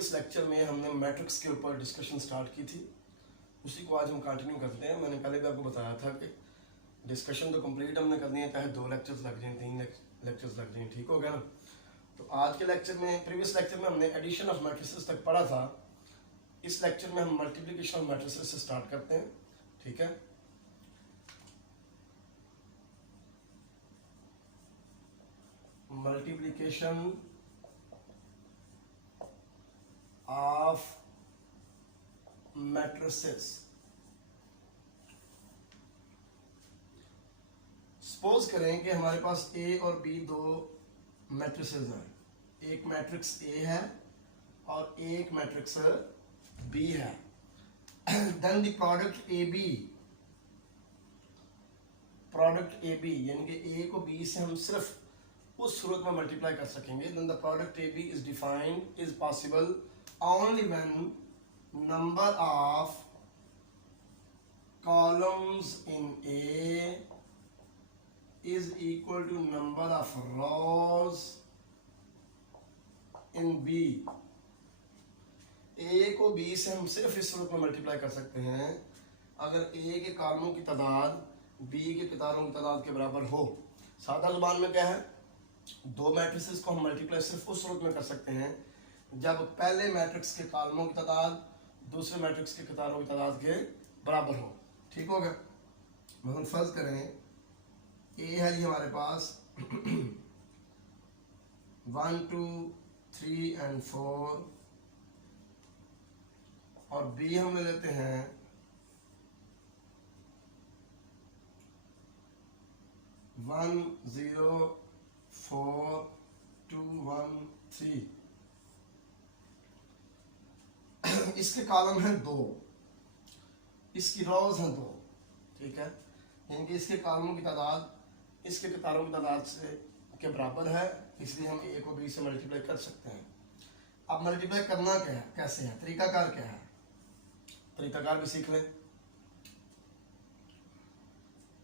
Previous lecture में हमने matrix के ऊपर डिस्कशन स्टार्ट की थी, उसी को आज हम कंटिन्यू करते हैं। मैंने पहले भी आपको बताया था कि डिस्कशन तो कंप्लीट हमने करनी है, चाहे 2 लेक्चर्स लग जाएं, 3 लेक्चर्स लग जाएं, ठीक हो गया ना। तो आज के लेक्चर में, प्रीवियस लेक्चर में हमने एडिशन ऑफ मैट्रिसेस तक पढ़ा था। इस लेक्चर में हम मल्टीप्लिकेशन ऑफ मैट्रिसेस से स्टार्ट करते हैं, ठीक है। Multiplication of matrices. सपोज करें कि हमारे पास ए और बी दो मैट्रिसेस हैं। एक मैट्रिक्स ए है और एक मैट्रिक्स बी है। Then the product A B यानी कि ए को बी से हम सिर्फ उस सूरत में मल्टीप्लाई कर सकेंगे। Then the product A B is defined is possible only when number of columns in A is equal to number of rows in B। A को B से हम सिर्फ इस सूरत में मल्टीप्लाई कर सकते हैं अगर A के कॉलमों की तादाद B के कतारों की तादाद के बराबर हो। सादा जुबान में क्या है, दो मैट्रिसेस को हम मल्टीप्लाई सिर्फ उस सूरत में कर सकते हैं जब पहले मैट्रिक्स के कॉलमों की तादाद दूसरे मैट्रिक्स के कतारों की तादाद के बराबर हो, ठीक हो गया। मतलब फर्ज करें ए है जी हमारे पास 1 2 3 और 4 और बी हम ले लेते हैं 1 0 4 2 1 3। इसके कॉलम हैं 2, इसकी रोज हैं 2, ठीक है। यानी कि इसके कॉलमों की तादाद इसके कतारों की तादाद से के बराबर है, इसलिए हम ए को बी से मल्टीप्लाई कर सकते हैं। अब मल्टीप्लाई करना क्या है, कैसे है, तरीकाकार क्या है, तरीकाकार भी सीख लें।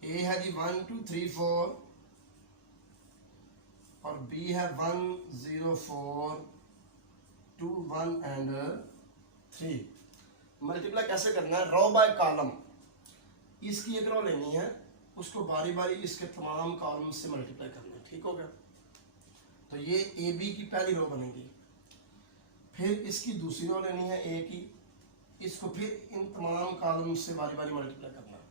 ए है जी 1 2 3 4 और बी है 1 0 4 2 1 एंड 3। मल्टीप्लाई कैसे करना है, रो बाय कॉलम। इसकी एक रो लेनी है, उसको बारी बारी इसके तमाम कॉलम से मल्टीप्लाई करना है, ठीक हो गया। तो ये ए बी की पहली रो बनेगी, फिर इसकी दूसरी रो लेनी है ए की, इसको फिर इन तमाम कॉलम से बारी बारी मल्टीप्लाई करना है।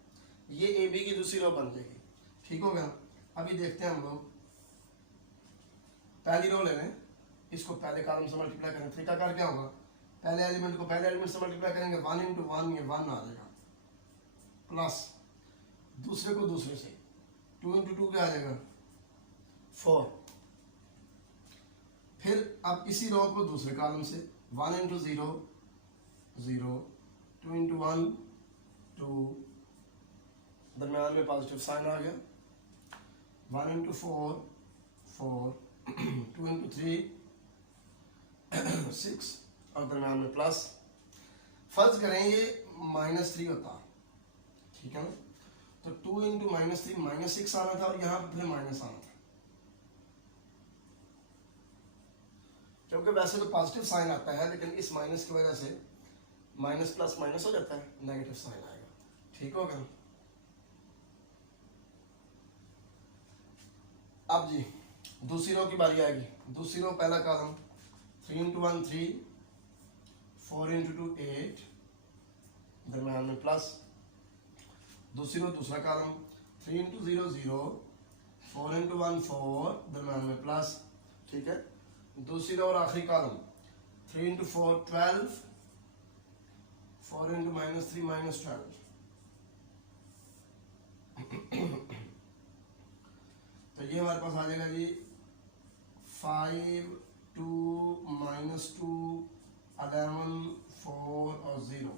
ये ए बी की दूसरी रो बन जाएगी, ठीक हो गया। अभी देखते हैं हम लोग, पहली रो ले लें, इसको पहले कॉलम से मल्टीप्लाई करें। तरीकाकार क्या होगा, पहले एलिमेंट को पहले एलिमेंट से मल्टीप्लाई करेंगे, 1 इंटू 1 ये 1 आ जाएगा, प्लस दूसरे को दूसरे से 2 इंटू 2 क्या आ जाएगा 4। फिर अब इसी रो को दूसरे कॉलम से 1 इंटू 0 0 2 इंटू 1 2, दरम्यान में पॉजिटिव साइन आ गया, 1 इंटू 4 4 2 इंटू 3 6 और दरम्यान में प्लस। फर्ज करें ये -3 होता, ठीक है ना। तो 2 इंटू -3 -6 आना था और यहाँ पर फिर माइनस आना था, क्योंकि वैसे तो पॉजिटिव साइन आता है लेकिन इस माइनस की वजह से माइनस प्लस माइनस हो जाता है, नेगेटिव साइन आएगा, ठीक हो गया। अब जी दूसरी रो की बारी आएगी। दूसरी रो पहला कॉलम 3 इंटू 1 3 4 इंटू 2 8, दरम्यान में प्लस। दूसरी रो दूसरा कॉलम 3 इंटू 0 0 4 इंटू 1 4, दरम्यान में प्लस, ठीक है। दूसरी रो और आखिरी कॉलम 3 इंटू 4 12 4 इंटू -3 -12। तो ये हमारे पास आ जाएगा जी 5 2 -2 11 4 और 0।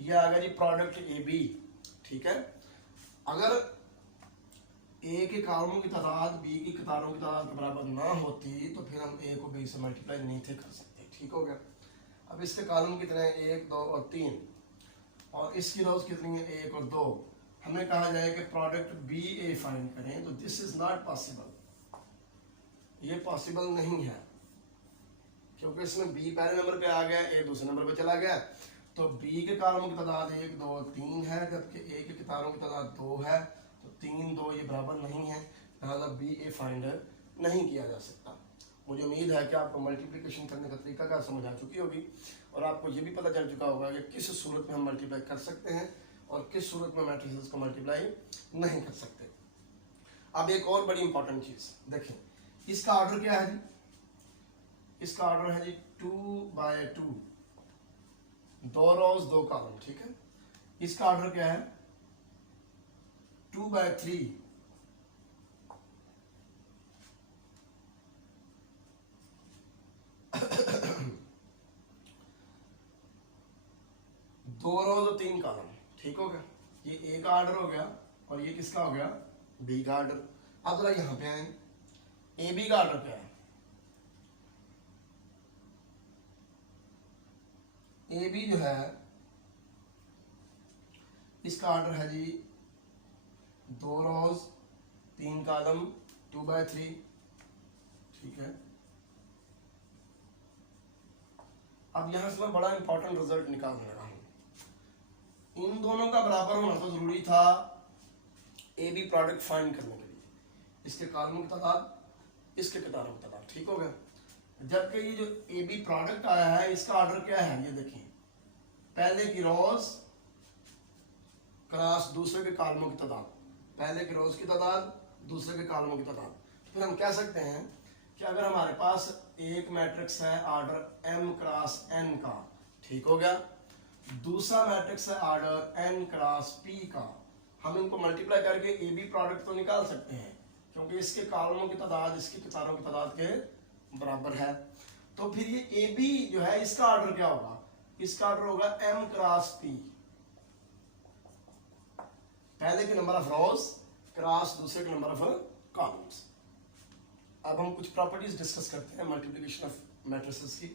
ये आ गया जी प्रोडक्ट ए बी, ठीक है। अगर ए के कॉलमों की तादाद बी की कतारों की तादाद के बराबर ना होती तो फिर हम ए को बी से मल्टीप्लाई नहीं थे कर सकते, ठीक हो गया। अब इसके कॉलम कितने हैं, 1 2 और 3, और इसकी रोज कितनी है 1 और 2। हमें कहा जाए कि प्रोडक्ट बी ए फाइंड करें, तो दिस इज नॉट पॉसिबल, ये पॉसिबल नहीं है। क्योंकि इसमें बी पहले नंबर पे आ गया, ए दूसरे नंबर पे चला गया, तो बी के कॉलमों की तादाद 1 2 3 है, जबकि ए के कितारों की तादाद 2 है। तो 3 2 ये बराबर नहीं है, लिहाजा बी ए फाइंड नहीं किया जा सकता। मुझे उम्मीद है कि आपको मल्टीप्लिकेशन करने का तरीका का समझ आ चुकी होगी और आपको ये भी पता चल चुका होगा कि किस सूरत में हम मल्टीप्लाई कर सकते हैं और किस सूरत में मैट्रिसेस को मल्टीप्लाई नहीं कर सकते। अब एक और बड़ी इंपॉर्टेंट चीज देखें, इसका ऑर्डर क्या है जी? इसका ऑर्डर है जी 2/2, 2 रोज 2 कॉलम, ठीक है। इसका ऑर्डर क्या है? 2/3, 2 रोज और 3 कॉलम, ठीक हो गया। ये ए का ऑर्डर हो गया और ये किसका हो गया? बी का ऑर्डर। अब जरा यहां पे आए, ए बी का ऑर्डर क्या है? ए बी जो है इसका ऑर्डर है जी 2 रोज 3 कॉलम 2/3, ठीक है। अब यहां से मैं बड़ा इंपॉर्टेंट रिजल्ट निकालने लगा हूं। इन दोनों का बराबर होना तो जरूरी था ए बी प्रोडक्ट फाइंड करने के लिए। इसके कॉलमों की तादाद, इसके कितारों की तादाद, ठीक हो गया। जबकि ये जो ए बी प्रोडक्ट आया है इसका ऑर्डर क्या है? ये देखिए, पहले की रोज क्रॉस दूसरे के कॉलमों की तादाद, पहले की रोज की तादाद दूसरे के कॉलमों की तादाद। फिर हम कह सकते हैं कि अगर हमारे पास एक मैट्रिक्स है ऑर्डर m क्रॉस n का, ठीक हो गया, दूसरा मैट्रिक्स है ऑर्डर n क्रॉस p का, हम इनको मल्टीप्लाई करके ए बी प्रोडक्ट तो निकाल सकते हैं क्योंकि इसके कॉलमों की तादाद इसकी कितारों की तादाद के बराबर है। तो फिर ये ए बी जो है इसका ऑर्डर क्या होगा? इसका ऑर्डर होगा m क्रॉस p, पहले के नंबर ऑफ रोज क्रॉस दूसरे के नंबर ऑफ कॉलम्स। अब हम कुछ प्रॉपर्टीज डिस्कस करते हैं मल्टीप्लिकेशन ऑफ मैट्रिसेस की।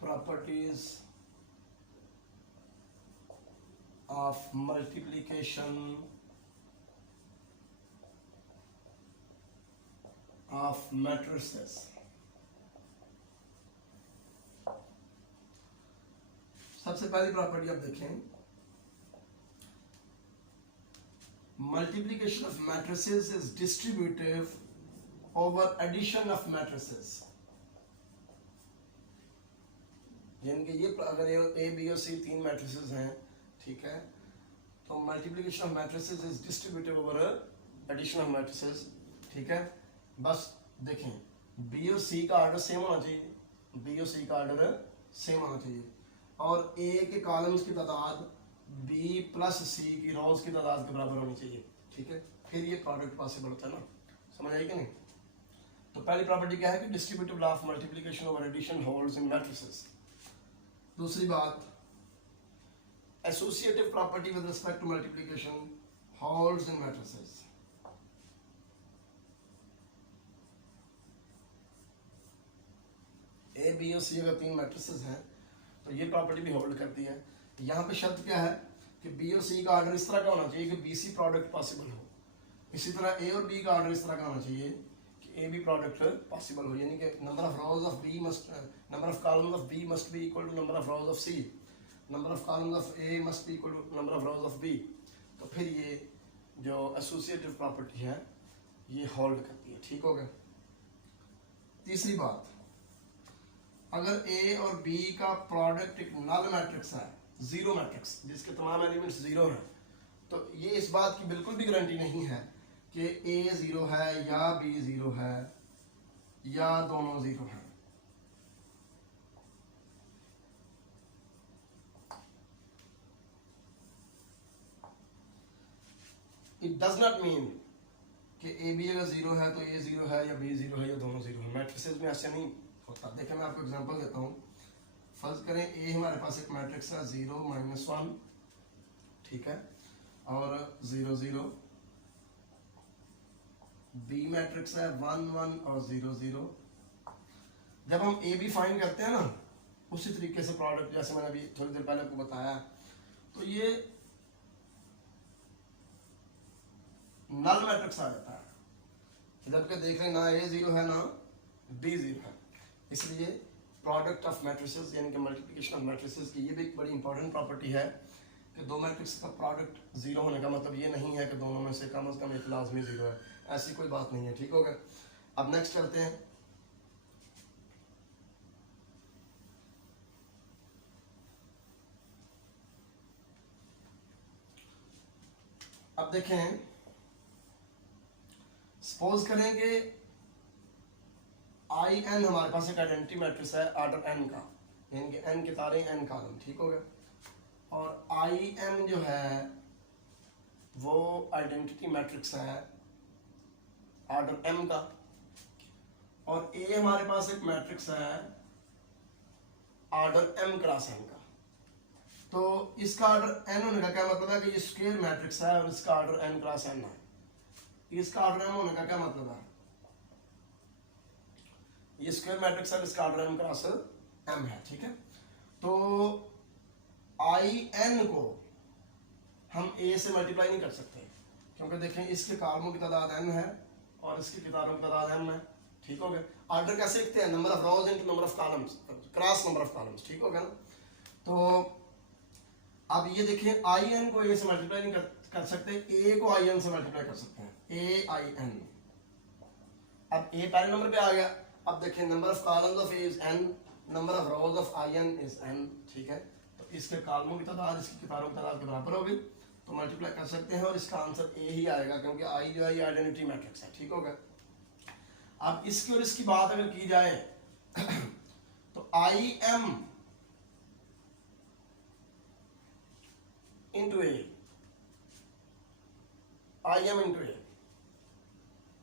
Properties of multiplication of matrices. सबसे पहली प्रॉपर्टी आप देखें, multiplication of matrices is distributive over addition of matrices। यानी कि ये अगर ए बी और सी 3 मैट्रिसेस हैं, ठीक है, तो multiplication of matrices is distributive over addition of matrices, ठीक है। बस देखें, बी और सी का ऑर्डर सेम होना चाहिए, बी और सी का ऑर्डर सेम होना चाहिए और ए के कॉलम्स की तादाद बी प्लस सी की रोज की तादाद के बराबर होनी चाहिए, ठीक है, फिर ये प्रोडक्ट पॉसिबल होता है ना। समझ आई कि नहीं? तो पहली प्रॉपर्टी क्या है कि distributive law of multiplication over addition holds in matrices. दूसरी बात, associative property with respect to multiplication holds in matrices. A B और सी अगर 3 मैट्रिसेस हैं तो ये प्रॉपर्टी भी होल्ड करती है। यहाँ पे शर्त क्या है कि बी और सी का ऑर्डर इस तरह का होना चाहिए कि बी सी प्रोडक्ट पॉसिबल हो। इसी तरह ए और बी का ऑर्डर इस तरह का होना चाहिए कि ए बी प्रोडक्ट पॉसिबल हो, यानी कि number of rows of B must, number of columns of B must be equal to number of rows of C, number of columns of A must be equal to number of rows of B. तो फिर ये जो associative property है ये hold करती है, ठीक हो गया। तीसरी बात, अगर ए और बी का प्रोडक्ट एक नल मैट्रिक्स है, जीरो मैट्रिक्स जिसके तमाम एलिमेंट्स जीरो हैं, तो ये इस बात की बिल्कुल भी गारंटी नहीं है कि ए जीरो है या बी जीरो है या दोनों जीरो हैं। इट डज नॉट मीन कि ए बी अगर जीरो है तो ए जीरो है या बी जीरो है या दोनों जीरो है। मैट्रिसेस में ऐसे नहीं होता। देखिए मैं आपको एग्जांपल देता हूँ। फर्ज करें ए हमारे पास एक मैट्रिक्स है 0 -1, ठीक है, और 0 0। बी मैट्रिक्स है 1 1 और 0 0। जब हम ए बी फाइंड करते हैं ना उसी तरीके से प्रोडक्ट जैसे मैंने अभी थोड़ी देर पहले आपको बताया, तो ये नल मैट्रिक्स आ जाता है। जबकि देख रहे ना ए जीरो है ना B 0 है। इसलिए प्रोडक्ट ऑफ मैट्रिसेस यानी कि मल्टीप्लिकेशन ऑफ मैट्रिसेस की ये भी एक बड़ी इंपॉर्टेंट प्रॉपर्टी है कि दो मैट्रिक्स का प्रोडक्ट जीरो होने का मतलब ये नहीं है कि दोनों में से कम एक लाजमी जीरो है, ऐसी कोई बात नहीं है। ठीक हो गया। अब नेक्स्ट चलते हैं। अब देखें, सपोज करें कि आई एन हमारे पास एक आइडेंटिटी मैट्रिक्स है ऑर्डर एन का, यानी कि एन के तारे एन कॉलम। ठीक हो गया। और आई एम जो है वो आइडेंटिटी मैट्रिक्स है ऑर्डर एम का, और ए हमारे पास एक मैट्रिक्स है ऑर्डर एम क्रॉस एन का। तो इसका ऑर्डर एन होने का क्या मतलब है कि ये स्क्वायर मैट्रिक्स है और इसका ऑर्डर एन क्रॉस एन है। इसका ऑर्डर एम होने का क्या मतलब है, ये स्क्वायर मैट्रिक्स है, इसका ऑर्डर एम क्रॉस एम है। ठीक है। तो आई एन को हम ए से मल्टीप्लाई नहीं कर सकते, क्योंकि देखें इसके कॉलमों की तादाद एन है और इसकी किताबों की तादाद एम है। ठीक हो गया। ऑर्डर कैसे लिखते हैं, number of rose into number of columns, cross number of columns. ठीक हो गया ना। तो अब ये देखें, आई एन को ए से मल्टीप्लाई नहीं कर सकते, ए को आई एन से मल्टीप्लाई कर सकते हैं, ए आई एन। अब ए पहले नंबर पे आ गया। अब देखें, number of columns of A is n, number of rows of I n is n. ठीक है। तो इसके कॉलमों की तादाद इसकी किताबों की तादाद के बराबर होगी, तो मल्टीप्लाई कर सकते हैं और इसका आंसर ए ही आएगा, क्योंकि आई जो है ये आइडेंटिटी मैट्रिक्स है। ठीक हो गया। अब इसकी और इसकी बात अगर की जाए तो I M into A, I M into A,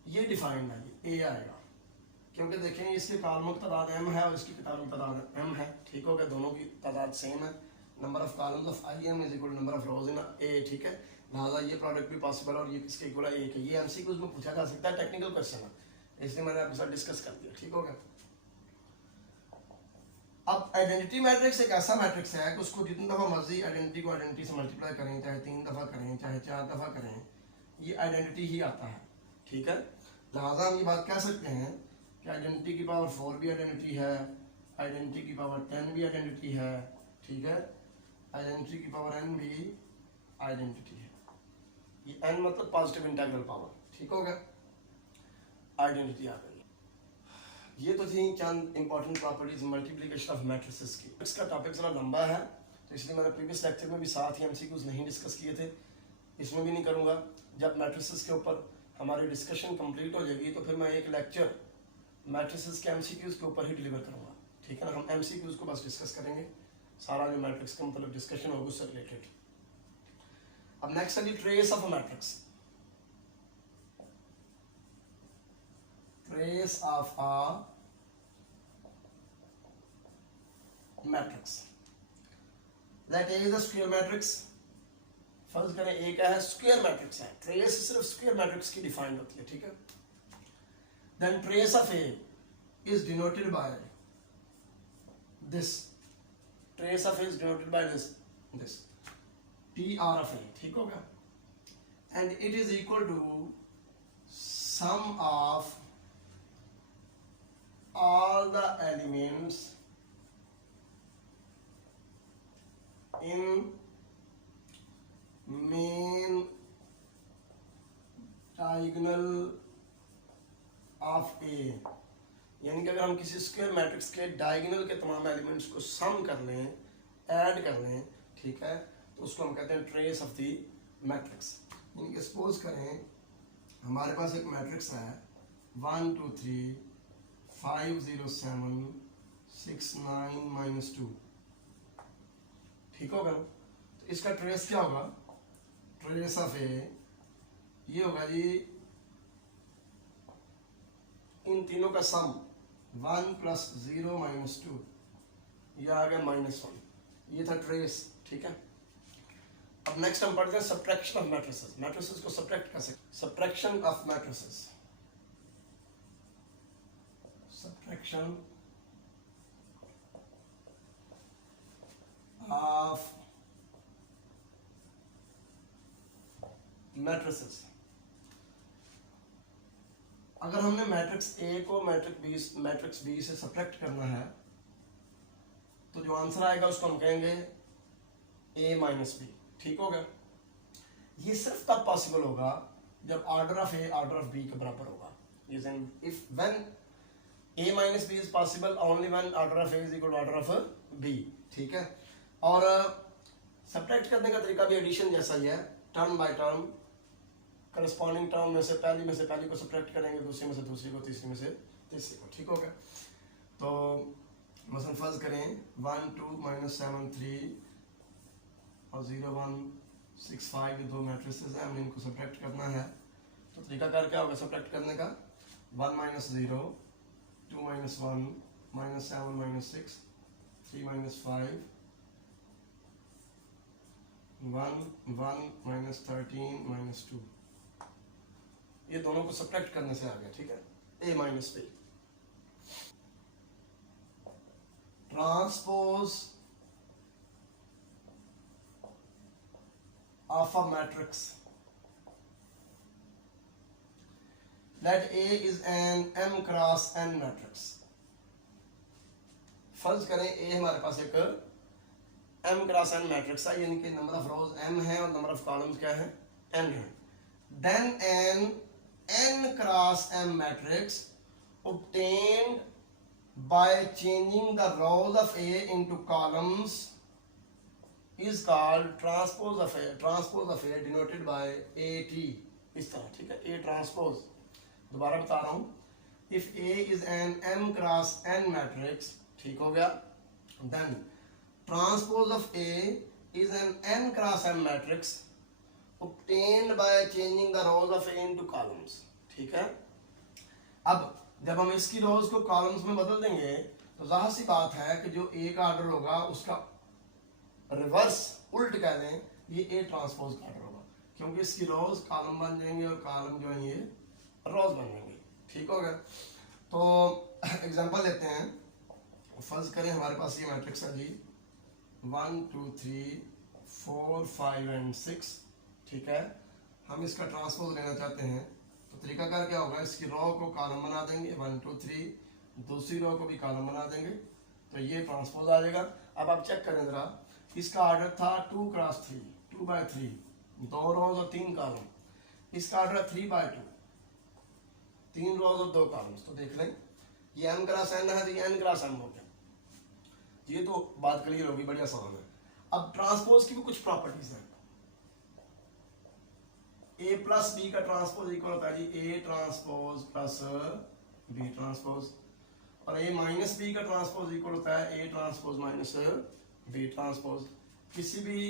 ये डिफाइंड है, ये ए आएगा, क्योंकि देखें इसके कॉलमों की तादाद एम है और इसकी किताबों की तादाद एम है। ठीक हो गया। दोनों की तादाद सेम है। Number of columns of I M is equal to number of rows in A. ठीक है। लिहाजा ये प्रोडक्ट भी पॉसिबल है और ये किसके इक्वल है, ए के। ये एमसीक्यूज में पूछा जा सकता है, टेक्निकल क्वेश्चन है, इसलिए मैंने आपके साथ डिस्कस कर दिया। ठीक हो गया। अब आइडेंटिटी मैट्रिक्स एक ऐसा मैट्रिक्स है कि उसको जितनी दफा मर्जी आइडेंटिटी को आइडेंटिटी से मल्टीप्लाई करें, चाहे 3 दफा करें चाहे 4 दफा करें, ये आइडेंटिटी ही आता है। ठीक है। लिहाजा हम ये बात कह सकते हैं कि आइडेंटिटी की पावर 4 भी आइडेंटिटी है, आइडेंटिटी की पावर 10 भी आइडेंटिटी है। ठीक है। आइडेंटिटी की पावर n भी आइडेंटिटी है। ये n मतलब पॉजिटिव इंटीग्रल पावर। ठीक हो गया। आइडेंटिटी आ गई। ये तो थी चंद important properties multiplication of matrices की। इसका टॉपिक जरा लंबा है, तो इसलिए मैंने प्रीवियस लेक्चर में भी साथ ही एमसीक्यूज नहीं डिस्कस किए थे, इसमें भी नहीं करूँगा। जब मैट्रिसेस के ऊपर हमारी डिस्कशन कंप्लीट हो जाएगी तो फिर मैं एक लेक्चर मैट्रिसेस के एमसीक्यूज के ऊपर ही डिलीवर करूँगा। ठीक है ना। हम एमसीक्यूज को बस डिस्कस करेंगे, सारा जो मैट्रिक्स का मतलब डिस्कशन होगा उससे रिलेटेड। अब नेक्स्ट है trace of a matrix. Trace of a matrix. Let A is a square matrix. फर्ज करें ए क्या है, स्क्वायर मैट्रिक्स है। ट्रेस सिर्फ स्क्वायर मैट्रिक्स की डिफाइंड होती है। ठीक है। Then trace of A is denoted by this, trace of A is denoted by this PR of A। ठीक होगा। and it is equal to sum of all the elements in main diagonal of A। यानी कि अगर हम किसी square matrix के diagonal के तमाम एलिमेंट्स को सम कर लें, ऐड कर लें, ठीक है, तो उसको हम कहते हैं ट्रेस ऑफ द मैट्रिक्स। यानी कि सपोज करें हमारे पास एक मैट्रिक्स है 1 2 3 5 0 7 6 9 -2। ठीक होगा ना। तो इसका ट्रेस क्या होगा, ट्रेस ऑफ ए ये होगा जी इन तीनों का सम 1 + 0 - 2, ये आ गया -1, ये था ट्रेस। ठीक है। अब नेक्स्ट हम पढ़ते हैं सब्ट्रैक्शन ऑफ मैट्रिसेस। मैट्रिसेस को सब्ट्रैक्ट कर सकते, subtraction of matrices, subtraction of matrices. अगर हमने मैट्रिक्स ए को मैट्रिक्स बी से सब्ट्रैक्ट करना है तो जो आंसर आएगा उसको हम कहेंगे ए माइनस बी। ठीक हो गया। ये सिर्फ तब पॉसिबल होगा जब order of A order of B के बराबर होगा। If when A minus B is possible only when order of A is equal to order of B. ठीक है। और सब्ट्रैक्ट करने का तरीका भी एडिशन जैसा ही है, term by term, corresponding term में से पहली को सब्ट्रैक्ट करेंगे, दूसरी में से दूसरी को, तीसरी में से तीसरी को। ठीक हो गया। तो मसलन फर्ज करें 1 2 माइनस 7 3 और 0 1 6 5 ये दो मैट्रिसेस हैं, हमें इनको सब्ट्रैक्ट करना है। तो तरीका कार क्या होगा सब्ट्रैक्ट करने का? 1 minus 0 2 minus 1 minus 7 minus 6 3 minus 5 1 1 minus 13 minus 2, ये दोनों को सब्ट्रैक्ट करने से आ गया। ठीक है। A minus B. Transpose of a matrix. Let A is an m cross n matrix. फर्ज करें A हमारे पास एक m क्रॉस n मैट्रिक्स है, यानी कि नंबर ऑफ रोज m है और नंबर ऑफ कॉलम्स क्या है? n है। Then an n cross m matrix obtained by changing the rows of A into columns is called transpose of A denoted by AT। इस तरह। ठीक है। A transpose, दोबारा बता रहा हूं, if A is an m cross n matrix, ठीक हो गया, then transpose of A is an n cross m matrix obtained by changing the rows of A into columns। ठीक है। अब जब हम इसकी रोज को कॉलम्स में बदल देंगे तो जाहिर सी बात है कि जो A का ऑर्डर होगा उसका रिवर्स उल्ट कह दें, ये ए ट्रांसपोज का ऑर्डर होगा, क्योंकि इसकी रोज कॉलम बन जाएंगे और कॉलम जो है ये रोज बन जाएंगे। ठीक हो गया। तो एग्जांपल लेते हैं। फर्ज करें हमारे पास ये मैट्रिक्स है जी 1 2 3 4 5 एंड 6। ठीक है। हम इसका ट्रांसपोज लेना चाहते हैं तो तरीका कार क्या होगा? इसकी रो को कॉलम बना देंगे 1 2 3, दूसरी रो को भी कॉलम बना देंगे, तो ये ट्रांसपोज आ जाएगा। अब आप चेक करें जरा, इसका ऑर्डर था 2 क्रॉस 3 2 बाय 3, 2 रोज और 3 कॉलम। इसका ऑर्डर है 3 बाय 2, 3 रोज और 2 कॉलम्स। तो देख लें ये m क्रॉस n है तो ये n क्रॉस m हो गया। ये तो बात क्लियर होगी, बड़ी आसान है। अब ट्रांसपोज की भी कुछ प्रॉपर्टीज हैं। a प्लस b का ट्रांसपोज इक्वल होता है जी a transpose plus b transpose, और a माइनस b का ट्रांसपोज इक्वल होता है a transpose minus B transpose. किसी भी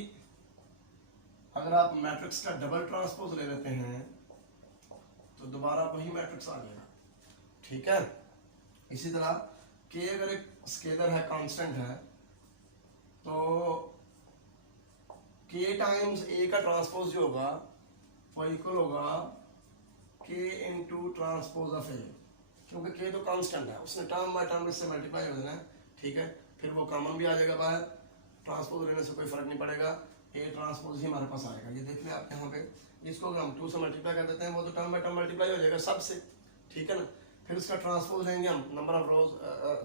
अगर आप मैट्रिक्स का डबल ट्रांसपोज ले लेते हैं तो दोबारा वही मैट्रिक्स आ जाएगा। ठीक है। इसी तरह के अगर एक स्केलर है, कांस्टेंट है, तो के टाइम्स ए का ट्रांसपोज जो होगा वो इक्वल होगा के इनटू ट्रांसपोज ऑफ ए, क्योंकि के तो कांस्टेंट है, उसने टर्म बाय टर्म इससे मल्टीप्लाई हो जाना है। ठीक है। फिर वो कॉमन भी आ जाएगा बाहर, ट्रांसपोज लेने से कोई फर्क नहीं पड़ेगा, ए ट्रांसपोज ही हमारे पास आएगा। ये देख ले आप यहाँ पे, इसको अगर हम 2 से मल्टीप्लाई कर देते हैं वो तो टर्म बाय टर्म मल्टीप्लाई हो जाएगा सबसे। ठीक है ना। फिर उसका ट्रांसपोज लेंगे हम, नंबर ऑफ रोज,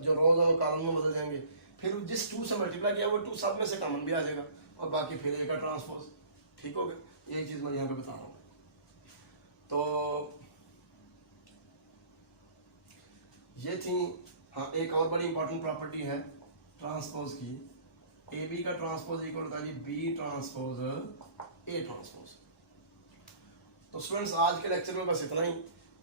जो रोज है वो कॉलम में बदल जाएंगे, फिर जिस 2 से मल्टीप्लाई किया वो 2 सब में से कॉमन भी आ जाएगा, और बाकी फिर ए का ट्रांसपोज। ठीक हो गया। यही चीज मैं यहाँ पे बता रहा हूँ। तो ये थी। हाँ, एक और बड़ी इंपॉर्टेंट प्रॉपर्टी है ट्रांसपोज की, ए बी का ट्रांसपोज इक्वल होता है जी बी ट्रांसपोज ए ट्रांसपोज। तो स्टूडेंट्स आज के लेक्चर में बस इतना ही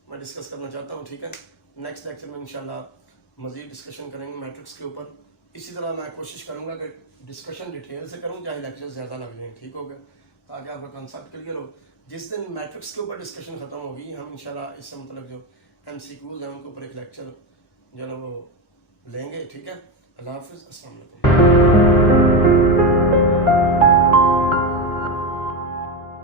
मैं डिस्कस करना चाहता हूँ। ठीक है। नेक्स्ट लेक्चर में इंशाल्लाह मजीद डिस्कशन करेंगे मैट्रिक्स के ऊपर। इसी तरह मैं कोशिश करूंगा कि डिस्कशन डिटेल से करूँ, चाहे लेक्चर ज़्यादा लग जाए। ठीक हो गया, ताकि आपका कॉन्सेप्ट क्लियर हो। जिस दिन मैट्रिक्स के ऊपर डिस्कशन खत्म होगी, हम इंशाल्लाह इससे मतलब जो MCQs हैं उनके ऊपर एक लेक्चर जो है ना वो लेंगे। ठीक है। अल्लाह हाफिज़, अस्सलाम वालेकुम।